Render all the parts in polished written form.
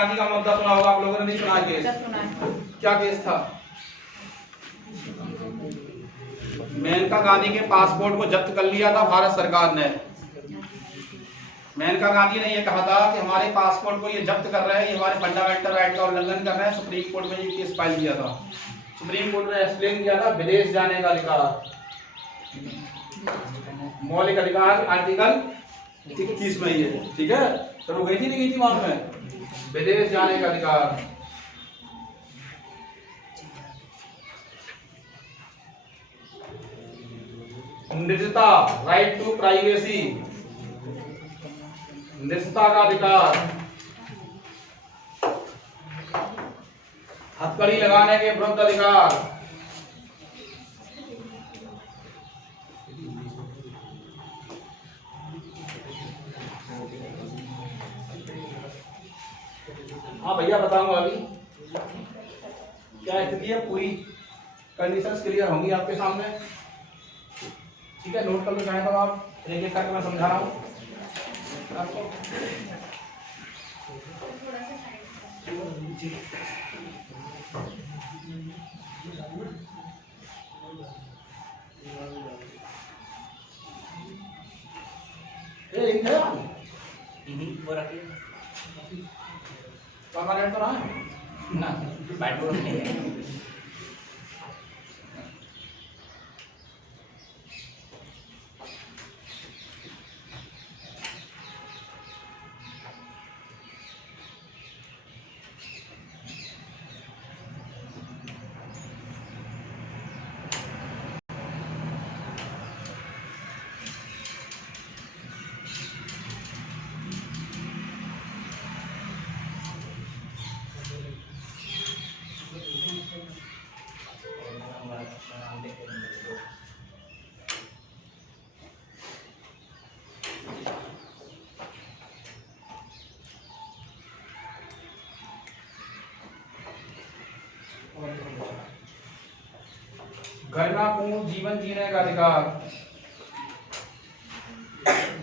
गांधी का मुद्दा सुना होगा आप लोगों ने, नहीं सुना केस? क्या केस था? मेनका गांधी के पासपोर्ट को जब्त कर लिया था भारत सरकार ने। मेनका गांधी ने यह कहा था कि हमारे पासपोर्ट को ये जब्त कर रहे हैं, ये हमारे फंडामेंटल राइट का उल्लंघन कर रहे हैं। सुप्रीम कोर्ट में ये केस फाइल किया था। सुप्रीम कोर्ट ने एक्सप्लेन किया था विदेश जाने का अधिकार, मौलिक अधिकार आर्टिकल 21 में ये, ठीक है। तो वो गई थी नहीं गई थी वहां में, विदेश जाने का अधिकार। निजता, राइट टू प्राइवेसी, निजता का अधिकार, हथकड़ी लगाने के विरुद्ध अधिकार, हाँ भैया बताऊंगा अभी क्या स्थिति है, पूरी कंडीशंस क्लियर होंगी आपके सामने, ठीक है। नोट कर लो चाहे तो आप, एक एक करके मैं समझा रहा हूँ आपको। परमानेंट तो ना है ना, बैठो नहीं है। गरिमापूर्ण जीवन जीने का अधिकार,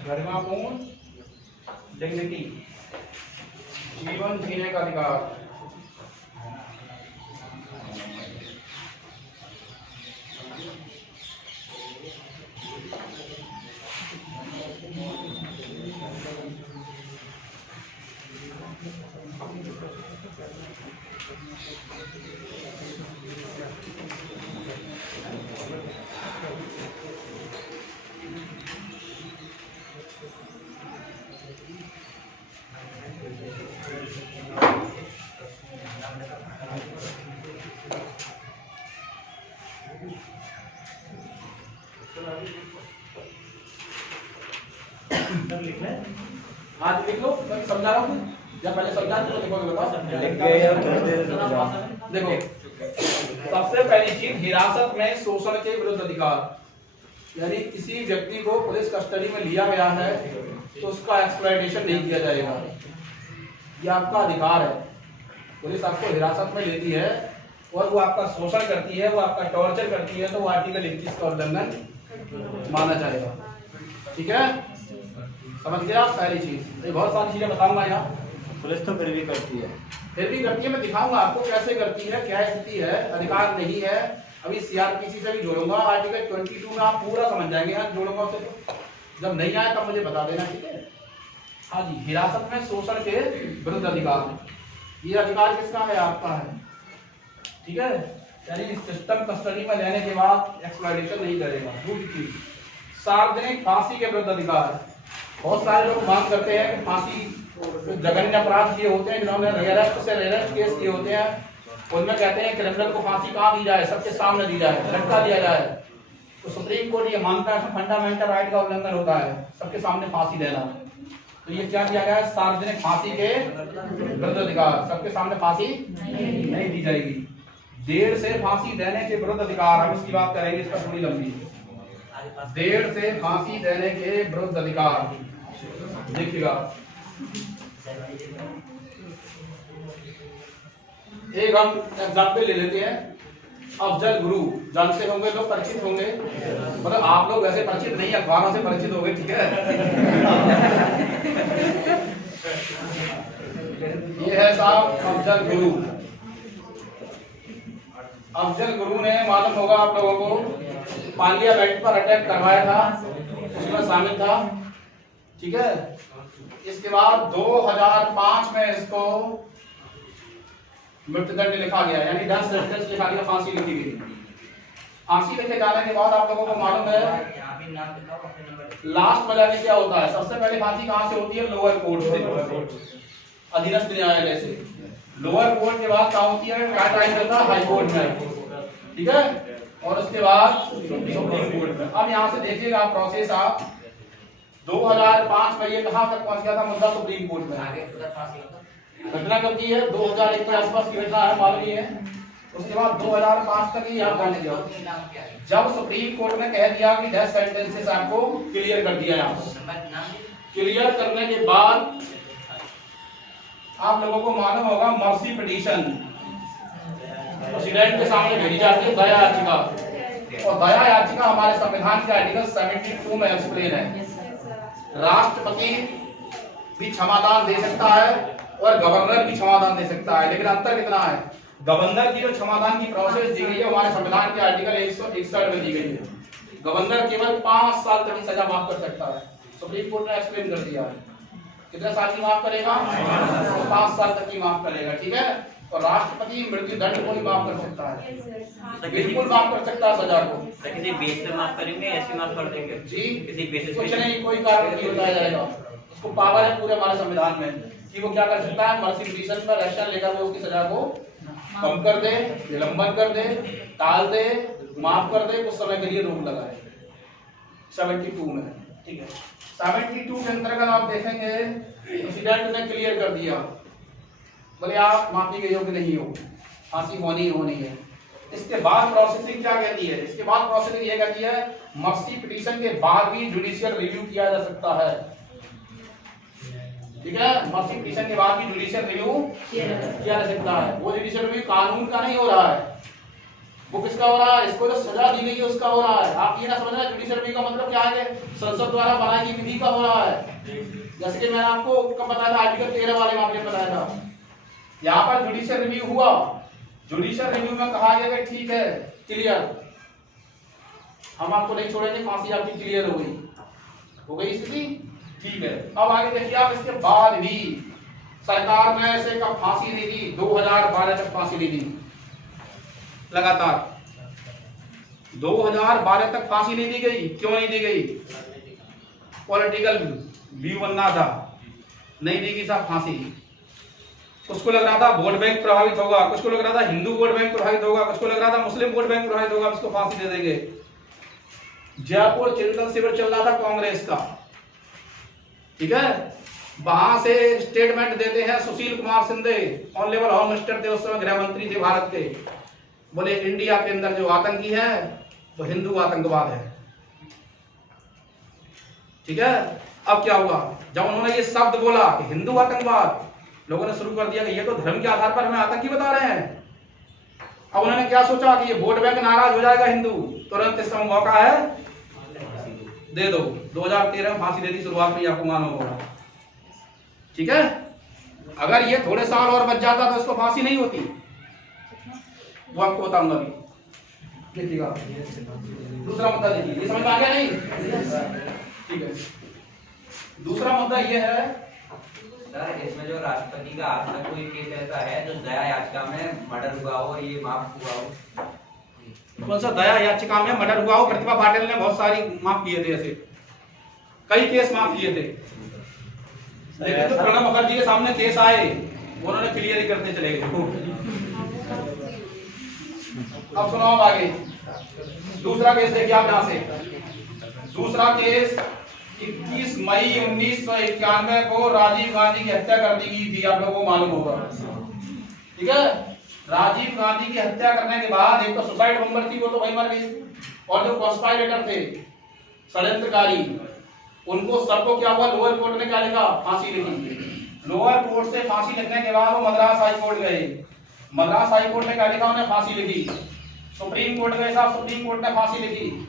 गरिमापूर्ण डिग्निटी, जीवन जीने का अधिकार, आज लिख लो, मैं समझा रहा हूँ। जब पहले समझा तो देखोगे, बताओ देखो। सबसे पहली चीज, हिरासत में शोषण के विरुद्ध अधिकार, यानी किसी व्यक्ति को पुलिस कस्टडी में लिया गया है तो उसका एक्सप्लॉयटेशन नहीं किया जाएगा, ये आपका अधिकार है। पुलिस आपको हिरासत में लेती है और वो आपका शोषण करती है, वो आपका टॉर्चर करती है, तो वो आर्टिकल 21 का उल्लंघन माना जाएगा, ठीक है। समझ गए आप? पहली चीज। ये बहुत सारी चीजें बताऊंगा यहाँ। पुलिस तो फिर भी करती है, मैं दिखाऊंगा आपको कैसे करती है, क्या स्थिति है, अधिकार नहीं है। अभी सीआरपीसी से भी जोड़ूंगा, आर्टिकल 22 में आप पूरा समझ जाएंगे। यहाँ जोड़ूंगा उसे, तो जब नहीं आए तब मुझे बता देना, ठीक है। हाँ जी, हिरासत में शोषण के विरुद्ध अधिकार, ये अधिकार किसका है? आपका है, ठीक है। यानी सिस्टम कस्टडी में लेने के बाद एक्सप्लॉयटेशन नहीं करेगा। दूसरी चीज, सार्वजनिक फांसी के विरुद्ध अधिकार। बहुत सारे लोग मांग करते हैं कि फांसी, जघन्य अपराध ये होते हैं जिन्होंने रेयरेस्ट से रेयरेस्ट केस किए होते हैं, उनमें कहते हैं क्रिमिनल को फांसी कहाँ दी जाए? सबके सामने दी जाए, लटका दिया जाए। तो सुप्रीम कोर्ट ये मानता है फंडामेंटल राइट का उल्लंघन होता है सबके सामने फांसी देना। तो ये क्या दिया गया है? सार्वजनिक फांसी के विरुद्ध अधिकार, सबके सामने फांसी नहीं दी जाएगी। देर से फांसी देने के विरुद्ध अधिकार, हम इसकी बात करेंगे, इसका थोड़ी लंबी। देर से फांसी देने के विरुद्ध अधिकार, देखिएगा। एक हम एग्जाम्पल ले लेते हैं। अफजल गुरु जानते होंगे लोग, परिचित होंगे, मतलब आप लोग वैसे परिचित नहीं, अखबारों से परिचित होंगे, ठीक है। ये है साहब अफजल गुरु। अफजल गुरु ने, मालूम होगा आप लोगों को, पार्लियामेंट पर अटैक करवाया था, उसमें शामिल था। ठीक है। इसके बाद 2005 में इसको मृत्युदंड लिखा गया, यानी डेथ सेंटेंस लिखा गया, फांसी लिखी गई। फांसी लिखे जाने के बाद आप लोगों को मालूम है लास्ट में जाके क्या होता है। सबसे पहले फांसी कहां से होती है? लोअर कोर्ट से, अधीनस्थ न्यायालय से। लोअर कोर्ट के बाद कहां होती है? ट्राइब्यूनल का हाई कोर्ट में। ठीक है। और उसके बाद सुप्रीम कोर्ट में। अब यहां से देखिएगा प्रोसेस आप 2005 में ये कहां तक पहुंच गया था मुद्दा? सुप्रीम कोर्ट में। घटना कब की है? 2001 के आसपास की घटना है, मालूम ही है। उसके बाद 2005 तक ही आप जाने दिया, जब सुप्रीम कोर्ट ने कह दिया कि डेथ सेंटेंसेस आपको क्लियर कर दिया। क्लियर करने के बाद आप लोगों को मालूम होगा मर्सी पिटीशन प्रेसिडेंट के सामने भेजी जाती है, दया याचिका। और दया याचिका हमारे संविधान के आर्टिकल 72 में एक्सप्लेन है। राष्ट्रपति भी क्षमादान दे सकता है और गवर्नर भी क्षमादान दे सकता है, लेकिन अंतर कितना है? गवर्नर की जो क्षमादान की प्रोसेस दी गई है हमारे संविधान के आर्टिकल 161 में दी गई है। गवर्नर केवल 5 साल तक की सजा माफ कर सकता है। सुप्रीम कोर्ट ने एक्सप्लेन कर दिया है। कितने साल की माफ करेगा? 5 साल तक की माफ करेगा। ठीक है। और राष्ट्रपति मृत्यु दंड को भी माफ कर सकता है, बिल्कुल माफ कर सकता है सजा को। किसी बेस पे माफ करेंगे, ऐसे माफ कर देंगे जी, किसी बेसिस कुछ नहीं, कोई कारण नहीं बताया जाएगा। उसको पावर है पूरे हमारे संविधान में कि वो क्या कर सकता है, मर्सी पिटीशन पर एक्शन लेकर वो उसकी सजा को कम कर दे, निलंबन कर दे, टाल दे, माफ कर दे, कुछ समय के लिए रोक लगाए। 72 में। ठीक है। 72 के अंतर्गत आप देखेंगे प्रेसिडेंट ने क्लियर कर दिया, बोले आप माफी के योग्य नहीं हो, फांसी होनी होनी है। इसके बाद प्रोसेसिंग क्या कहती है? इसके बाद प्रोसेसिंग ये कहती है मर्सी पिटीशन के बाद भी जुडिशियल रिव्यू किया जा सकता है। ठीक है। मर्सी पिटीशन के बाद भी जुडिशियल रिव्यू किया जा सकता है। वो जुडिशियल रिव्यू कानून का नहीं हो रहा है, वो किसका हो रहा है? इसको जो सजा दी गई है उसका हो रहा है। आप ये ना समझना जुडिशियल रिव्यू का मतलब क्या है, संसद द्वारा बनाई गई विधि का हो रहा है। जैसे कि मैंने आपको कब बताया था, आर्टिकल 13 वाले मामले में बताया था। यहाँ पर जुडिशियल रिव्यू हुआ, जुडिशियल रिव्यू में कहा गया कि ठीक है क्लियर, हम आपको नहीं छोड़ेंगे, फांसी आपकी क्लियर हो गई स्थिति। ठीक है। अब आगे देखिए आप, इसके बाद भी सरकार ने ऐसे कब फांसी दी थी? 2012 तक फांसी दी थी लगातार। 2012 तक फांसी नहीं दी गई। क्यों नहीं दी गई? पॉलिटिकल व्यू बनना था, नहीं दी गई साहब फांसी। कुछ को लग रहा था वोट बैंक प्रभावित होगा, कुछ को लग रहा था हिंदू वोट बैंक प्रभावित होगा, कुछ को लग रहा था मुस्लिम वोट बैंक प्रभावित होगा, इसको फांसी दे देंगे। जयपुर चिंतन शिविर चल रहा था कांग्रेस का। ठीक है। वहां से स्टेटमेंट देते हैं Sushil Kumar Shinde, honourable home minister थे उस समय, गृह मंत्री थे भारत के। बोले इंडिया के अंदर जो आतंकी है वो हिंदू आतंकवाद है। ठीक है। अब क्या हुआ, जब उन्होंने ये शब्द बोला कि हिंदू आतंकवाद, लोगों ने शुरू कर दिया कि ये तो धर्म के आधार पर हमें आतंकी बता रहे हैं। अब उन्होंने क्या सोचा कि ये वोट बैंक नाराज हो जाएगा हिंदू, तुरंत इस समय मौका है दे दो। 2013 में फांसी दे दी शुरुआत में, आपको मालूम होगा। ठीक है। अगर ये थोड़े साल और बच जाता तो इसको फांसी नहीं होती, वो आपको बताऊंगा अभी। देखिएगा दूसरा मुद्दा, देखिए ये समझ में आ गया नहीं? ठीक है। दूसरा मुद्दा ये है सर, इसमें जो राष्ट्रपति का आज तक कोई केस ऐसा है जो दया याचिका में मर्डर हुआ हो और ये माफ हुआ हो? कौन सा दया याचिका में मर्डर हुआ हो? प्रतिभा पाटिल ने बहुत सारी माफ किए थे, ऐसे कई केस माफ किए थे। लेकिन तो प्रणब मुखर्जी के सामने केस आए, उन्होंने क्लियर ही करते चले गए। अब सुनो अब आगे दूसरा केस देखिए आप यहां से। दूसरा केस 21 मई 1991 को राजीव गांधी की हत्या कर दी गई थी, आप लोगों को मालूम होगा। ठीक है। राजीव गांधी की हत्या करने के बाद एक तो सुसाइड बॉम्बर थी, वो तो वही मर गई, और जो कॉन्स्पायरेटर थे, षड्यंत्रकारी, उनको सबको क्या हुआ, लोअर कोर्ट ने क्या लिखा? फांसी लिखी। लोअर कोर्ट से फांसी लिखने के बाद वो मद्रास हाई कोर्ट गए। मद्रास हाई कोर्ट ने क्या लिखा? उन्हें फांसी लिखी। सुप्रीम कोर्ट गए साहब, सुप्रीम कोर्ट ने फांसी लिखी।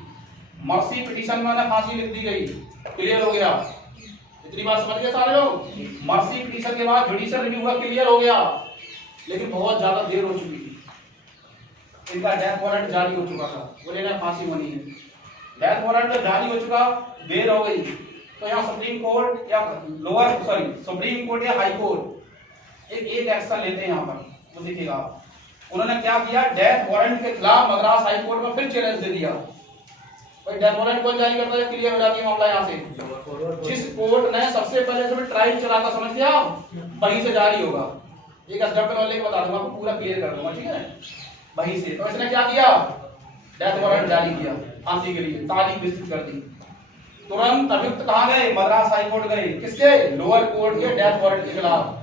मर्सी पिटीशन में फांसी लिख दी गई, क्लियर हो गया। इतनी बात समझ गए सारे लोग? मर्सी पिटीशन के बाद जुडिशियल रिव्यू का क्लियर हो गया, लेकिन बहुत ज्यादा देर हो चुकी थी। इनका डेथ वारंट जारी हो चुका था, बोले ना फांसी होनी है। डेथ वारंट जारी हो चुका, देर हो गई, तो यहाँ सुप्रीम कोर्ट या सुप्रीम कोर्ट या हाई कोर्ट एक एक्शन लेते हैं यहाँ पर। वो देखिएगा उन्होंने क्या किया, डेथ वारंट के खिलाफ मद्रास हाई कोर्ट में फिर चैलेंज दे दिया। भाई डेथ वारंट कौन जारी करता है, क्लियर हो जाती है मामला यहाँ से। जिस कोर्ट ने सबसे पहले से ट्रायल चला था, समझ गया, वहीं से जारी होगा। एक एग्जांपल और लेके बता दूंगा, पूरा क्लियर कर दूंगा, ठीक है? वहीं से। तो इसने क्या किया, डेथ वारंट जारी किया फांसी के लिए, तारीख विस्तृत कर दी। तुरंत अभियुक्त कहां गए, मद्रास हाई कोर्ट गए। किसके, लोअर कोर्ट के डेथ वारंट के खिलाफ।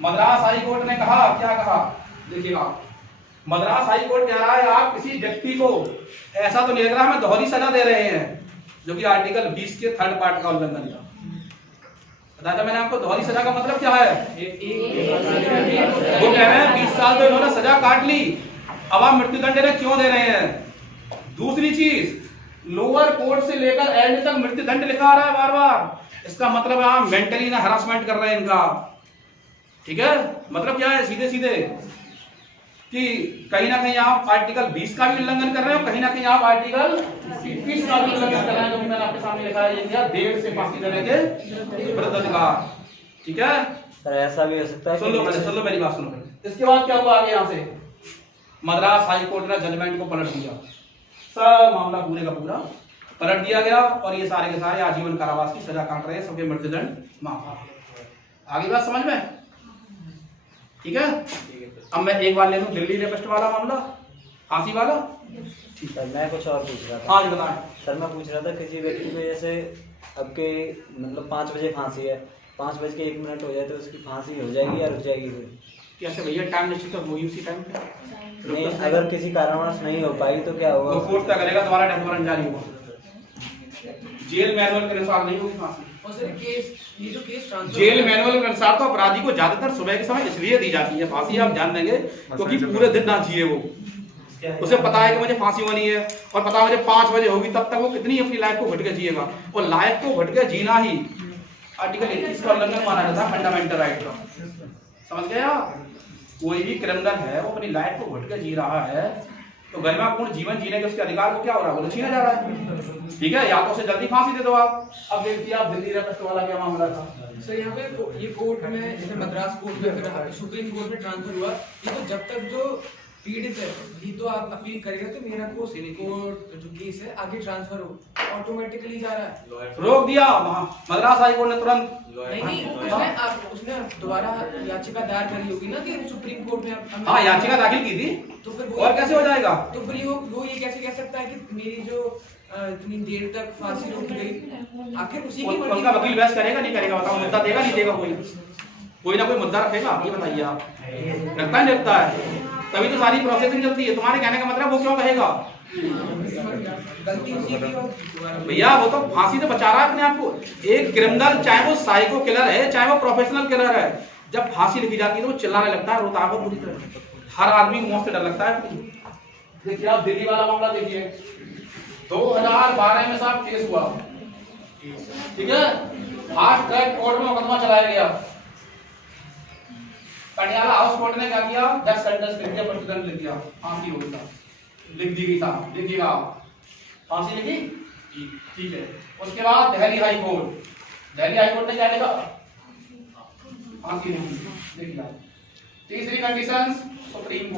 मद्रास हाई कोर्ट ने कहा, क्या कहा, देखिएगा, मद्रास हाई कोर्ट कह रहा है आप किसी व्यक्ति को ऐसा तो नहीं लग रहा हमें दोहरी सजा दे रहे हैं, जो कि आर्टिकल 20 के थर्ड पार्ट का उल्लंघन था। बताया था मैंने आपको, दोहरी सजा का मतलब क्या है। वो कह रहे हैं 20 साल तो इन्होंने सजा काट ली, अब आप मृत्युदंड इन्हें क्यों दे रहे हैं। दूसरी चीज, लोअर कोर्ट से लेकर एंड तक मृत्युदंड लिखा आ रहा है बार बार। इसका मतलब है आप मेंटली ना हरासमेंट कर रहे हैं इनका, ठीक है? मतलब क्या है, सीधे सीधे कि कहीं ना कहीं आप आर्टिकल 20 का भी उल्लंघन कर रहे हो, कहीं ना कहीं आप आर्टिकल 21 का भी उल्लंघन कर रहे हैं, जो मैंने आपके सामने लिखा है, ये क्या, देर से फांसी देने के विरुद्ध अधिकार, ठीक है? सर ऐसा भी हो सकता है, सुन लो मेरी बात सुनो। इसके बाद क्या हुआ आगे, यहाँ से मद्रास हाई कोर्ट ने जजमेंट को पलट दिया, सब मामला पूरे का पूरा पलट दिया गया, और ये सारे के सारे आजीवन कारावास की सजा काट रहे हैं, सबके मृत्युदंड माफ। आगे बात समझ में, ठीक है? अब मैं एक बार ले लूं दिल्ली रेपिस्ट वाला मामला, फांसी वाला। ठीक है, मैं कुछ और पूछ रहा था। हाँ जी बताएं। सर मैं पूछ रहा था, किसी व्यक्ति को जैसे अब के मतलब 5 बजे फांसी है, 5:01 हो जाए तो उसकी फांसी हो जाएगी या रुक जाएगी फिर? कैसे भैया, टाइम निश्चित होगी उसी टाइम पे? नहीं, अगर किसी कारणवश नहीं हो पाई तो क्या होगा? तो कोर्ट तक करेगा, दोबारा डेथ वारंट जारी होगा। जेल मैनुअल के अनुसार नहीं होगी फांसी। और सर ये जो केस ट्रांसफर, जेल मैनुअल के अनुसार तो अपराधी को ज्यादातर सुबह के समय इसलिए दी जाती है फांसी, आप ध्यान देंगे, क्योंकि पूरे दिन ना जिए वो। उसे पता है कि मुझे फांसी होनी है, और पता है मुझे 5 बजे होगी, तब तक वो कितनी अपनी लाइफ को घट के जिएगा। और लाइफ को घट के जीना ही आर्टिकल 21 का उल्लंघन माना जाता है, फंडामेंटल राइट का। समझ गए आप? कोई भी क्रिमिनल है, वो अपनी लाइफ को घट के जी रहा है, तो गरिमापूर्ण जीवन जीने के उसके अधिकार को क्या हो रहा है, वो छीना जा रहा है, ठीक है? या तो उसे जल्दी फांसी दे दो आप। अब देखिए आप दिल्ली रेपिस्ट वाला क्या मामला था। सर यहाँ पे ये कोर्ट में, जैसे मद्रास कोर्ट में फिर सुप्रीम कोर्ट में ट्रांसफर हुआ, ये तो जब तक जो पीड़ित है ये तो आप अपील करेगा तो मेरा कोर्ट जो केस है आगे ट्रांसफर हो, ऑटोमेटिकली जा रहा है। रोक दिया मद्रास हाई कोर्ट ने तुरंत। नहीं, उसने दोबारा याचिका दायर करी होगी ना कि सुप्रीम कोर्ट में। हाँ, याचिका दाखिल की थी, तो फिर और कैसे हो जाएगा? तो फिर वो ये कैसे कह सकता है कि मेरी जो इतनी देर तक फांसी रोकी गई, आखिर उसी की मर्जी। उनका वकील बहस करेगा नहीं करेगा, बताओ, मुद्दा देगा नहीं देगा, कोई ना कोई मुद्दा रखेगा, ये बताइए आप। रखता है, रखता है, तभी तो सारी प्रोसेसिंग चलती है। तुम्हारे कहने का मतलब वो क्यों कहेगा, गलती उसी की। भैया वो तो फांसी से बचा रहा है अपने आप को। एक क्रिमिनल, चाहे वो साइको किलर है, चाहे वो प्रोफेशनल किलर है, जब फांसी लिखी जाती है तो वो चिल्लाने लगता है, रोता है पूरी तरह। हर आदमी मौत से डर लगता है। देखिए आप दिल्ली वाला मामला देखिए, 2012 में साहब केस हुआ, ठीक है? फास्ट ट्रैक कोर्ट में मुकदमा चलाया गया। पटियाला हाउस कोर्ट ने क्या किया, डेथ सेंटेंस लिख दिया, मृत्युदंड लिख दिया, फांसी हो गई, लिख दी गई साहब। देखिएगा फांसी लिखी, ठीक है। उसके बाद दिल्ली हाई कोर्ट ने क्या लिखा, फांसी लिखी, देखिए। तीसरी कंडीशन सुप्रीम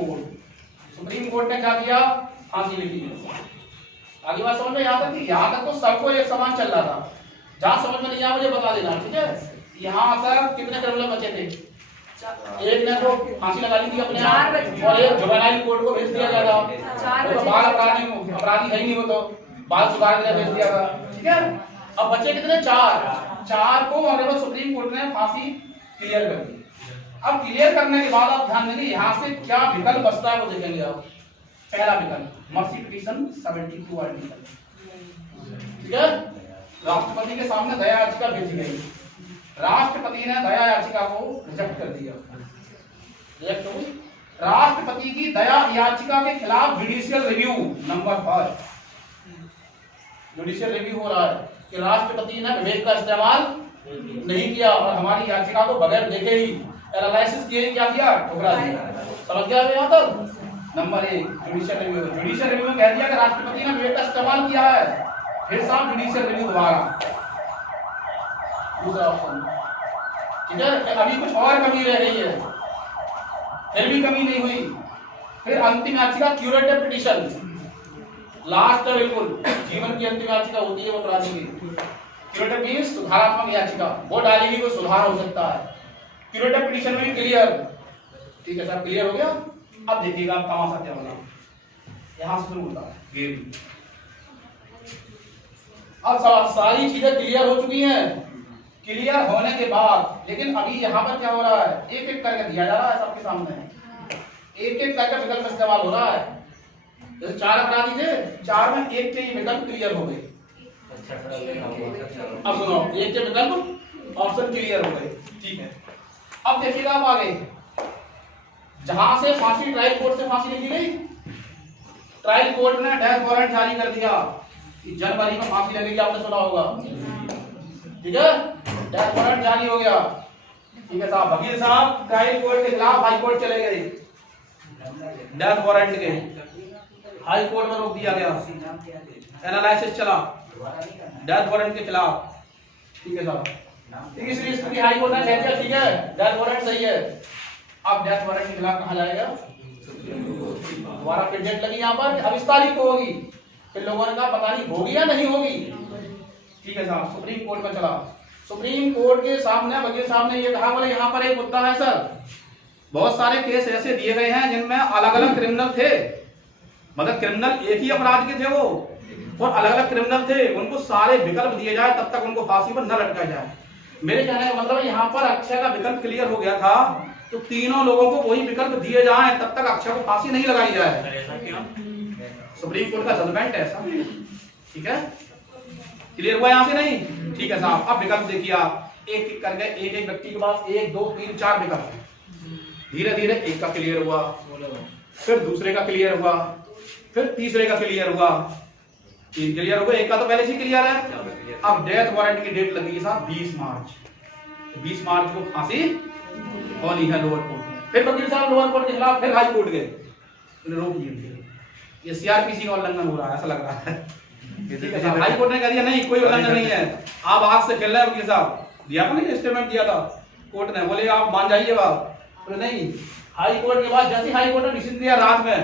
कोर्ट ने क्या किया, फांसी लिखी। आगे बात समझ में, यहाँ तक तो सबको एक समान चल रहा था। जहां समझ में नहीं आया मुझे बता देना, ठीक है? यहाँ तक कितने क्रिमिनल बचे थे, एक ने तो फांसी लगा ली थी अपने आप, और एक जुवेनाइल कोर्ट को भेज दिया गया था। वो तो बाल अपराधी है ही नहीं, वो तो बाल सुधार के लिए भेज दिया था, ठीक है? अब बचे कितने, 4 को ऑनरेबल सुप्रीम कोर्ट ने फांसी क्लियर कर दी। अब क्लियर करने के बाद आप ध्यान देंगे, यहाँ से क्या विकल्प बचता है वो देखेंगे आप। पहला विकल्प मर्सी पिटीशन 72 आर्टिकल, ठीक है? राष्ट्रपति के सामने दया याचिका भेजी गई, राष्ट्रपति ने दया याचिका को रिजेक्ट कर दिया। रिजेक्ट हुई। राष्ट्रपति की दया याचिका के खिलाफ judicial review number 5, judicial review हो रहा है कि राष्ट्रपति ने विवेक का इस्तेमाल नहीं किया और हमारी याचिका को बगैर देखे ही एनालिसिस किए क्या किया, ठुकरा दिया। समझ गया यहाँ तक। Number 1 judicial review. Judicial review में कह दिया कि राष्ट्रपति ने वेट का इस्तेमाल किया है, फिर साहब जुडिशियल रिव्यू दोबारा। दूसरा ऑप्शन, ठीक है। अभी कुछ और कमी रह गई है, फिर भी कमी नहीं हुई। फिर अंतिम याचिका क्यूरेटिव पिटीशन, लास्ट है बिल्कुल, जीवन की अंतिम याचिका होती है वो करा देंगे। क्यूरेटिव मींस सुधारात्मक याचिका, वो डालेगी कोई सुधार हो सकता है। क्यूरेटिव पिटीशन में भी क्लियर, ठीक है साहब, क्लियर हो गया। अब देखिएगा आप तमाशा क्या बना, यहां से शुरू होता है गेम। अब सारी चीजें क्लियर हो चुकी हैं। क्लियर होने के बाद लेकिन अभी यहाँ पर क्या हो रहा है, एक एक करके दिया जा रहा है सबके सामने, एक एक करके विकल्प इस्तेमाल हो रहा है। जैसे 4 अपराधी थे, 4 में एक के ही विकल्प क्लियर हो गए। अब सुनो, एक के विकल्प ऑप्शन क्लियर हो गए, ठीक है। अब देखिएगा आप आगे, जहां से फांसी ट्रायल कोर्ट से फांसी लिखी गई, ट्रायल कोर्ट ने डेथ वारंट जारी कर दिया कि जनवरी में फांसी लगेगी, आपने सुना होगा, ठीक है। डेथ वारंट जारी हो गया, ठीक है साहब। वकील साहब ट्रायल कोर्ट के खिलाफ हाई कोर्ट चले गए, डेथ वारंट के हाई कोर्ट में रोक दिया गया, एनालिसिस चला डेथ वारंट के खिलाफ, ठीक है साहब। तीसरी स्थिति हाई कोर्ट ने कह दिया ठीक है डेथ वारंट सही है। अब डेथ वारंट के खिलाफ कहा जाएगा, दोबारा फिर डेट लगी यहाँ पर, अब इस तारीख को होगी। फिर लोगों ने कहा पता नहीं होगी या नहीं होगी, ठीक है साहब। सुप्रीम कोर्ट में चला, सुप्रीम कोर्ट के सामने वकील साहब ने ये कहा, बोले यहाँ पर एक मुद्दा है सर, बहुत सारे केस ऐसे दिए गए हैं जिनमें अलग अलग क्रिमिनल थे, मतलब क्रिमिनल एक ही अपराध के थे वो और अलग अलग क्रिमिनल थे, उनको सारे विकल्प दिए जाए तब तक उनको फांसी पर न लटकाया जाए। मेरे कहने का मतलब यहाँ पर अक्षय का विकल्प क्लियर हो गया था, तो तीनों लोगों को वही विकल्प दिए जाए तब तक अक्षय को फांसी नहीं लगाई जाए। सुप्रीम कोर्ट का जजमेंट है ऐसा, ठीक है। क्लियर हुआ यहाँ से नहीं, ठीक है साहब। अब विकल्प देखिए आप, एक एक करके एक एक व्यक्ति के पास 1 2 3 4 विकल्प, धीरे धीरे एक का क्लियर हुआ, फिर दूसरे का क्लियर हुआ, फिर तीसरे का क्लियर हुआ, 3 क्लियर हो गए, एक का तो पहले से क्लियर है। अब डेथ वारंट की डेट लगी साहब 20 मार्च, 20 मार्च को फांसी होनी है लोअर कोर्ट में। फिर वकील साहब लोअर कोर्ट के खिलाफ फिर हाई कोर्ट गए, रोक दिए, ये सीआरपीसी का उल्लंघन हो रहा है ऐसा लग रहा है, ठीक है साहब। हाई कोर्ट ने कह दिया नहीं कोई उल्लंघन नहीं है, आप आग से खेल रहे हैं वकील साहब, दिया था नहीं स्टेटमेंट दिया था कोर्ट ने, बोले आप मान जाइए बात, बोले नहीं। हाई कोर्ट के बाद जैसे हाई कोर्ट ने डिसीजन दिया रात में,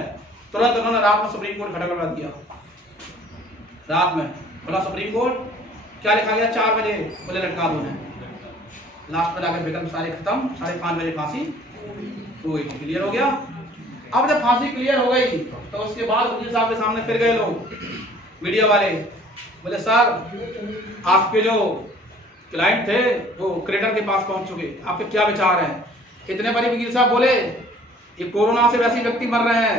तुरंत उन्होंने रात में सुप्रीम कोर्ट खड़ा करवा दिया। रात में बोला सुप्रीम कोर्ट क्या लिखा गया 4 बजे, बोले लटका दो उन्हें। लास्ट में जाकर विकल्प सारे खत्म, 5:30 बजे फांसी हो गई, क्लियर हो गया। अब जब फांसी क्लियर हो गई तो उसके बाद वकील साहब के सामने फिर गए लोग मीडिया वाले, बोले सर आपके जो क्लाइंट थे वो क्रेडिटर के पास पहुंच चुके, आपके क्या विचार हैं। इतने बड़े वकील साहब बोले ये कोरोना से वैसे व्यक्ति मर रहे हैं,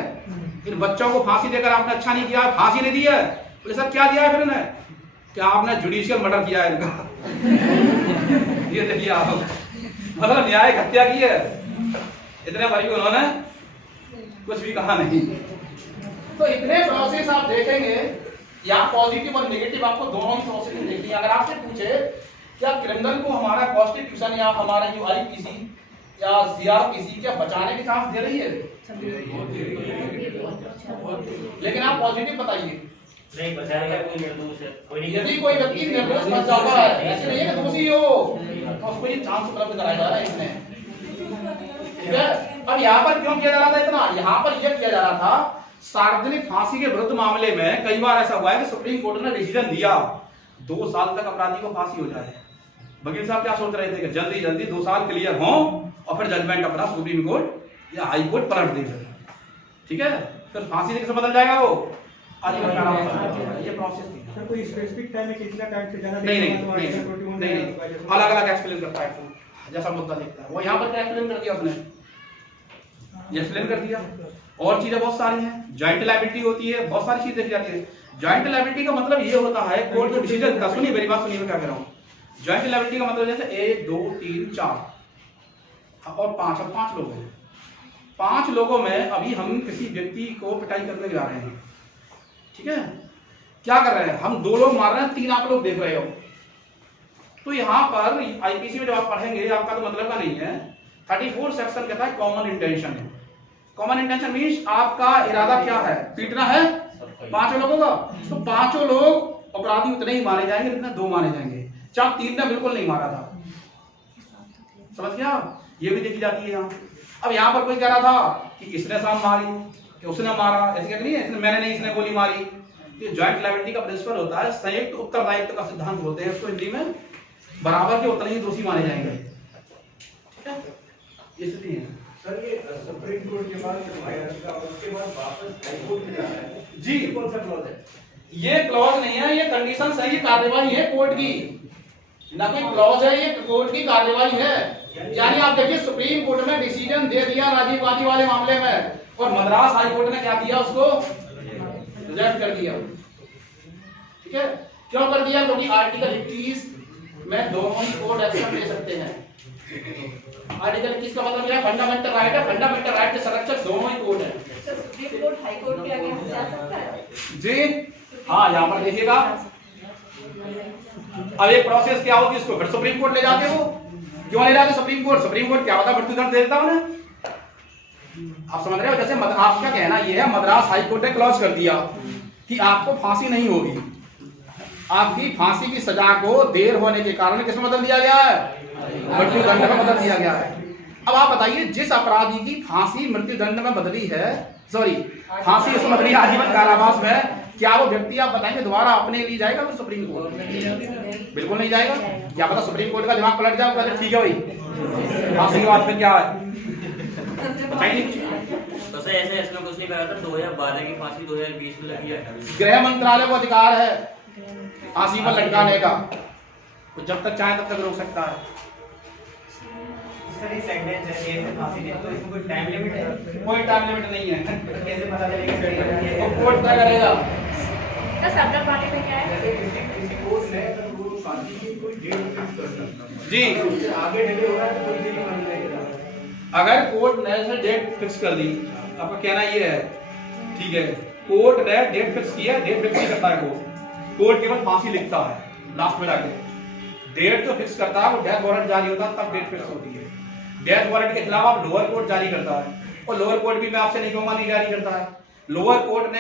इन बच्चों को फांसी देकर आपने अच्छा नहीं किया, फांसी नहीं दी है। बोले सर क्या दिया है फिर उन्हें, क्या आपने जुडिशियल मर्डर किया है इनका। ये देखिए आप, मतलब न्यायिक हत्या की है। इतने बड़ी उन्होंने कुछ भी कहा नहीं। तो इतने प्रोसेस आप देखेंगे, या पॉजिटिव और नेगेटिव आपको दोनों ही प्रोसेस देखनी है। अगर आपसे पूछे क्या क्रिमिनल को हमारा कॉन्स्टिट्यूशन या हमारा जो आईपीसी या सीआरपीसी क्या बचाने के चांस दे रही है, लेकिन आप पॉजिटिव बताइए। नहीं बचाएगा कोई निर्दोष है, कोई नहीं। यदि कोई व्यक्ति निर्दोष बच जाता है, ऐसे नहीं है कि दोषी हो, तो उसको ये चांस उपलब्ध कराया जा रहा है इसमें, ठीक है। अब यहाँ पर क्यों किया जा रहा था इतना, यहाँ पर यह किया जा रहा था सार्वजनिक फांसी के विरुद्ध मामले में कई बार ऐसा हुआ है कि सुप्रीम कोर्ट ने डिसीजन दिया 2 साल तक अपराधी को फांसी हो जाए। वकील साहब क्या सोच रहे थे कि जल्दी जल्दी 2 साल क्लियर हो और फिर जजमेंट अपना सुप्रीम कोर्ट या हाई कोर्ट पलट दे, ठीक है, फिर फांसी कैसे बदल जाएगा वो आजीवन कारावास। ये प्रोसेस सर कोई स्पेसिफिक टाइम में कितना टाइम से ज्यादा नहीं, अलग अलग एक्सप्लेन करता है जैसा मुद्दा देखता है वो। यहाँ पर क्या एक्सप्लेन कर दिया उसने, ये एक्सप्लेन कर दिया। और चीजें बहुत सारी हैं, जॉइंट लायबिलिटी होती है, बहुत सारी चीजें देखी जाती है। जॉइंट लायबिलिटी का मतलब ये होता है कोर्ट जो डिसीजन का, सुनिए मेरी बात सुनिए मैं क्या कह रहा हूँ। जॉइंट लायबिलिटी का मतलब जैसे 1 2 3 4 और 5, अब 5 लोग हैं। 5 लोगों में अभी हम किसी व्यक्ति को पिटाई करने जा रहे हैं, ठीक है, क्या कर रहे हैं हम, 2 लोग मार रहे हैं, 3 आप लोग देख रहे हो, तो यहाँ पर आईपीसी में जब आप पढ़ेंगे आपका तो मतलब का नहीं है। 34 सेक्शन कहता है कॉमन इंटेंशन है। कॉमन इंटेंशन मीन्स आपका इरादा क्या है, पीटना है 5 लोगों का, तो 5 लोग अपराधी उतने ही मारे जाएंगे जितने 2 मारे जाएंगे, चाहे 3 ने बिल्कुल नहीं मारा था। समझ गया, ये भी देखी जाती है यहाँ। अब यहाँ पर कोई कह रहा था कि इसने शाम मारी कि उसने मारा, ऐसे कहते नहीं है इसने मैंने नहीं इसने गोली मारी। ये जॉइंट लायबिलिटी का प्रिंसिपल होता है, संयुक्त उत्तरदायित्व का सिद्धांत बोलते हैं इसको हिंदी में। बराबर के उतने ही दोषी माने जाएंगे, ठीक है, इसलिए सर ये सुप्रीम कोर्ट के बाद उसके बाद वापस हाई कोर्ट में जा रहा है जी। कौन सा क्लॉज है? ये क्लॉज नहीं है, ये कंडीशन है, ये कार्यवाही है कोर्ट की, ना कोई क्लॉज है, ये कोर्ट की कार्यवाही है। यानी आप देखिए सुप्रीम कोर्ट ने डिसीजन दे दिया राजीव गांधी वाले मामले में, और मद्रास हाई कोर्ट ने क्या किया, उसको रिजेक्ट कर दिया। ठीक है, क्यों कर दिया? क्योंकि आर्टिकल 21 में दोनों ही कोर्ट एक्शन ले सकते हैं। आर्टिकल 21 का मतलब क्या है? फंडामेंटल राइट है, फंडामेंटल राइट के संरक्षक दोनों ही कोर्ट है। सुप्रीम कोर्ट हाई कोर्ट के आगे जा सकता है जी हाँ, यहाँ पर देखिएगा, अब एक प्रोसेस क्या होगी, इसको फिर सुप्रीम कोर्ट ले जाते हो। क्यों ले जाते सुप्रीम कोर्ट? सुप्रीम कोर्ट क्या होता है, मृत्युदंड देता है उन्हें। आप समझ रहे हो? जैसे आपका कहना ये है, मद्रास हाई कोर्ट ने क्लॉज कर दिया कि आपको फांसी नहीं होगी, आपकी फांसी की सजा को देर होने के कारण किसमें बदल दिया गया है, मृत्युदंड में बदल दिया गया है। अब आप बताइए, जिस अपराधी की फांसी मृत्युदंड में बदली है, सॉरी फांसी उसमें बदली आजीवन कारावास में, क्या वो व्यक्ति आप बताएंगे दोबारा अपने लिए जाएगा फिर सुप्रीम कोर्ट? बिल्कुल नहीं जाएगा। क्या पता सुप्रीम कोर्ट का दिमाग पलट जाए, कहते ठीक है भाई फांसी के बाद फिर क्या है, बताइए। तो सर ऐसे इसमें कुछ नहीं कहा था, 2012 की फांसी 2020 में लगी है। गृह मंत्रालय को अधिकार है फांसी पर लटकाने का, तो जब तक चाहे तब तक रोक सकता है। सर ये सेंटेंस है, ये फांसी नहीं, तो इसमें कोई टाइम लिमिट है? कोई टाइम लिमिट नहीं है, कैसे पता चलेगा? तो कोर्ट तय करेगा। सब्जेक्ट वाले पे क्या है? जैसे किसी कोर्ट ने अगर वो फांसी की कोई डेट फिक्स कर दी, जी, उससे आगे डिले हो रहा है तो कोई डिले नहीं लगेगा। अगर कोर्ट ने से डेट फिक्स कर दी, आपका कहना ये है, ठीक है, कोर्ट ने डेट फिक्स किया, डेट फिक्स नहीं करता है कोर्ट केवल फांसी लिखता है लास्ट में जाके। डेट जो फिक्स करता है वो डेथ वारंट जारी होता है, तब डेट फिक्स होती है। डेथ वारंट के खिलाफ आप लोअर कोर्ट जारी करता है, और लोअर कोर्ट भी मैं आपसे नहीं कहूंगा नहीं जारी करता है। लोअर कोर्ट ने